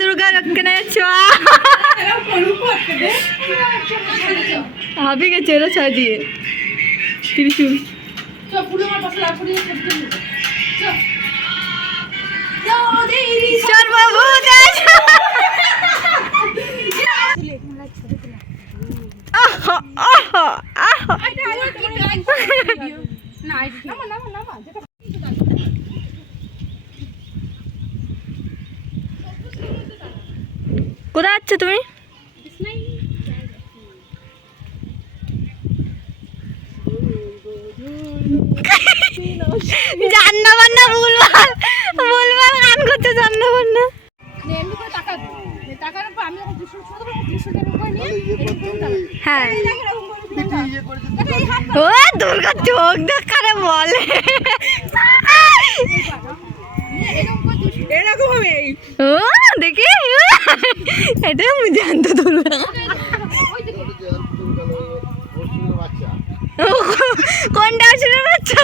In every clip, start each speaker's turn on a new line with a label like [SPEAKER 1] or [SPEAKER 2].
[SPEAKER 1] দুর্গা রক্ষণে হাবি গেছে এরা দিয়ে। ত্রিশুল সর্বভূতে আহা, আহা, আহা। কোথায় যাচ্ছ তুমি? হ্যাঁ। ও দুর্গা চোখ বলে
[SPEAKER 2] এরকম হবে
[SPEAKER 1] ও দেখি এটা আমি জানতো ও, কোনটা আসলে বাচ্চা?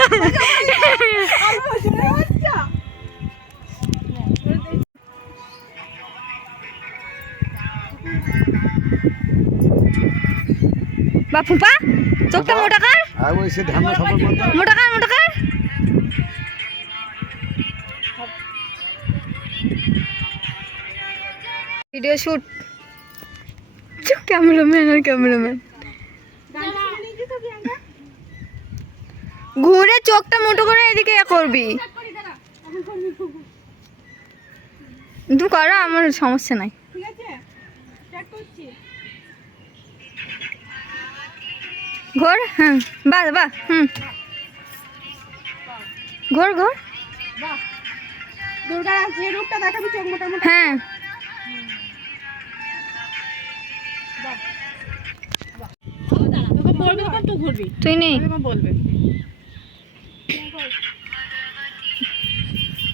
[SPEAKER 1] বা ফুপা চোখটা মোটা কর। মোটা কর মোটা কর। ভিডিও শুট ক্যামেরাম্যান আর ক্যামেরাম্যান ঘুরে চোখটা মোটো করে এদিকে এ করবি। তুই করো আমার সমস্যা নাই। ঘোর হ্যাঁ বাহ বাহ হুম। ঘোর ঘোর।
[SPEAKER 2] দুর্গা যে রূপটা দেখাবি চোখ মোটা মোটা
[SPEAKER 1] হ্যাঁ।
[SPEAKER 2] তুই
[SPEAKER 1] নেই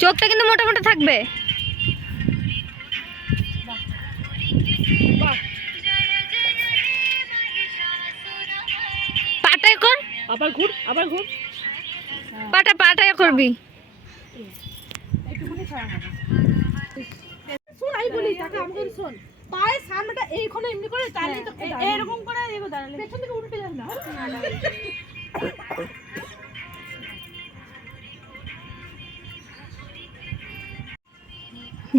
[SPEAKER 1] চোখটা কিন্তু মোটা মোটা থাকবে। পাটায় কর।
[SPEAKER 2] আবার ঘুর আবার ঘুর।
[SPEAKER 1] পাটা পাটায় করবি।
[SPEAKER 2] একটুখানি শোন আমি বলি তাকে আমাকে শোন। পায়ের সামনেটা এইখানে এমনি করে চালিয়ে তো এরকম করে এগো দাঁড়ালে। পেছন থেকে উল্টে যাবে না?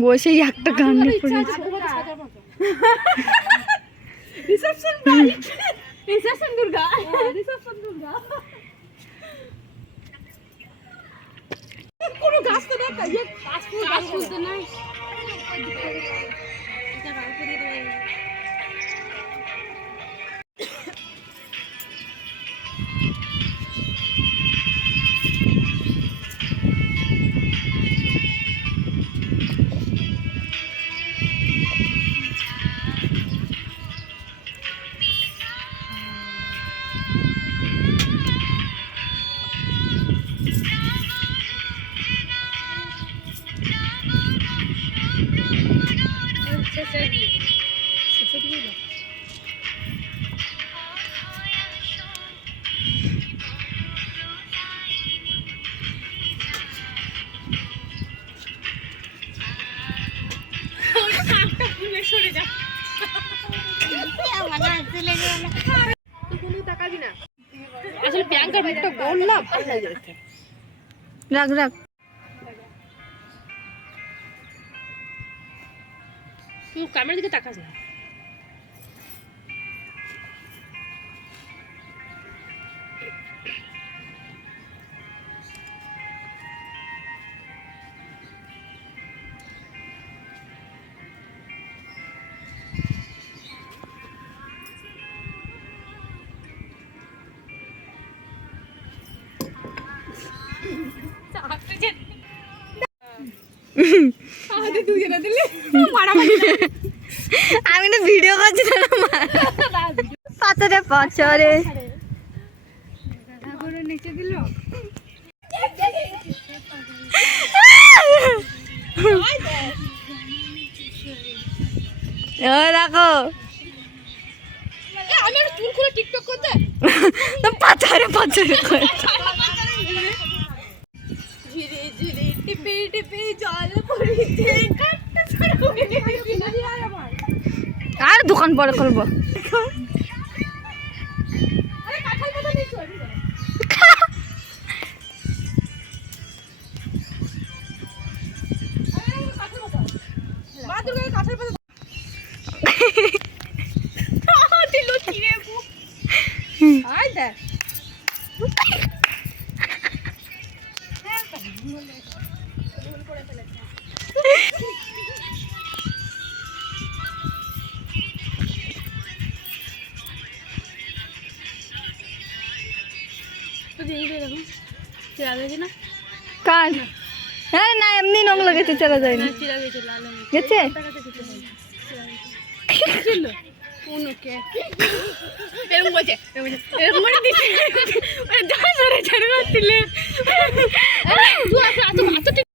[SPEAKER 1] বসেই একটা গান
[SPEAKER 2] reception reception Durga. Reception Durga. কোনো গাছ তো দেখ ইয়ে গাছ ফুল গাছ ফুল। তো নাই আসলে প্রিয়াঙ্কার মুখটা গোল না ভালো লাগে
[SPEAKER 1] রাখ রাখ।
[SPEAKER 2] তুই ক্যামেরার দিকে তাকাস না।
[SPEAKER 1] আমি তো ভিডিও করছি না। পাথরে পচরে। ও দেখো। পাথরে পচরে দোকান পরে করব। কার হ্যাঁ না? এমনি নোংলা গেছে চেরা যায়নি গেছে
[SPEAKER 2] এরকম